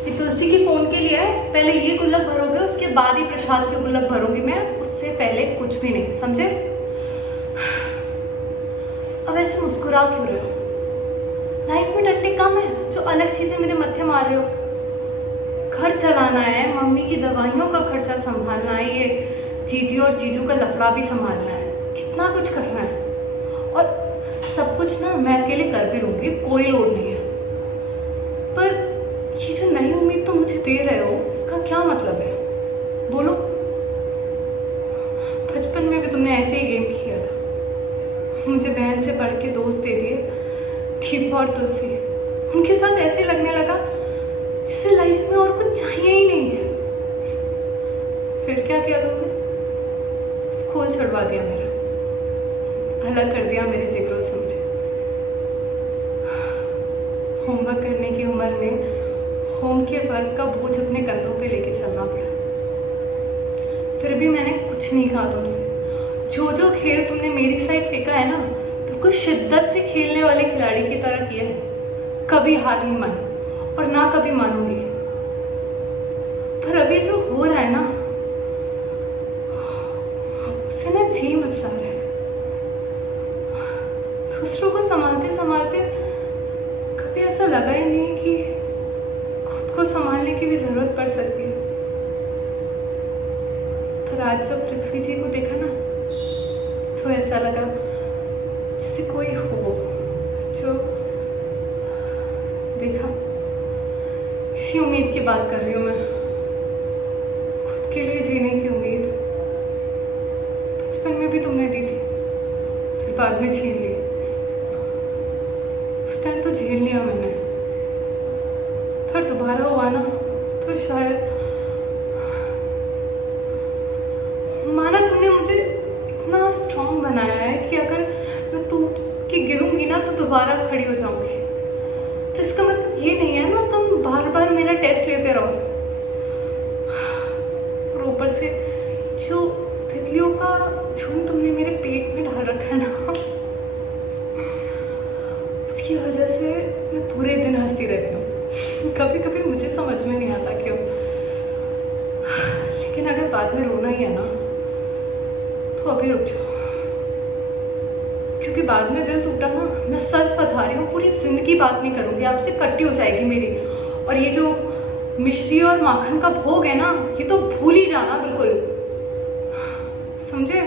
ये तुलसी की फोन के लिए है, पहले ये गुल्लक भरोगे उसके बाद ही प्रसाद की गुल्लक भरूंगी मैं, उससे पहले कुछ भी नहीं, समझे? अब ऐसे मुस्कुरा क्यों रहे हो? लाइफ में डंडे कम है जो अलग चीजें मेरे मत्थे मार रहे हो? घर चलाना है, मम्मी की दवाइयों का खर्चा संभालना है, ये जीजी और जीजू का लफड़ा भी संभालना है, कितना कुछ करना है। और सब कुछ ना मैं अकेले कर भी लूंगी, कोई लोड नहीं है। पर ये जो नई उम्मीद तो मुझे दे रहे हो, इसका क्या मतलब है? बोलो। बचपन में भी तुमने ऐसे ही गेम किया था, मुझे बहन से बढ़ के दोस्त दे दिए, दीपा और तुलसी। उनके साथ ऐसे लगने लगा जैसे लाइफ में और कुछ चाहिए ही नहीं है। फिर क्या किया तुमने? स्कूल छुड़वा दिया मेरा, अलग कर दिया मेरे जिगरों से मुझे। होमवर्क करने की उम्र में होम के वर्क का बोझ अपने कंधों पे लेके चलना पड़ा। फिर भी मैंने कुछ नहीं कहा तुमसे। जो जो खेल तुमने मेरी साइड फेंका है ना, बिल्कुल शिद्दत से खेलने वाले खिलाड़ी की तरह किया है। कभी हार नहीं मानी और ना कभी मानूंगी। पर अभी जो हो रहा है ना, उससे ना जी मचला रहा है। दूसरों को संभालते संभालते कभी ऐसा लगा ही नहीं कि खुद को संभालने की भी जरूरत पड़ सकती है। पर आज जब पृथ्वी जी को देखा ना, तो ऐसा लगा जैसे कोई हो जो देखा। इसी उम्मीद की बात कर रही हूँ मैं, खुद के लिए जीने की उम्मीद। बचपन में भी तुमने दी थी, फिर बाद में छीन ली। उस टाइम तो झेल लिया मैंने, पर दोबारा हुआ ना तो शायद। माना तुमने मुझे इतना स्ट्रांग बनाया है कि अगर मैं टूट के गिरूंगी ना तो दोबारा खड़ी हो जाऊंगी। तो इसका मतलब ये नहीं है ना तुम बार बार मेरा टेस्ट लेते रहो। और ऊपर से जो तितलियों का झुंड तुमने मेरे पेट में डाल रखा है ना, उसकी वजह से मैं पूरे दिन हंसती रहती हूँ। कभी कभी मुझे समझ में नहीं आता क्यों। लेकिन अगर बाद में रोना ही है ना, तो अभी रुक जाओ, क्योंकि बाद में दिल टूटा ना, मैं सच बता रही हूँ, पूरी जिंदगी बात नहीं करूँगी आपसे, कट्टी हो जाएगी मेरी। और ये जो मिश्री और माखन का भोग है ना, ये तो भूल ही जाना बिल्कुल, समझे?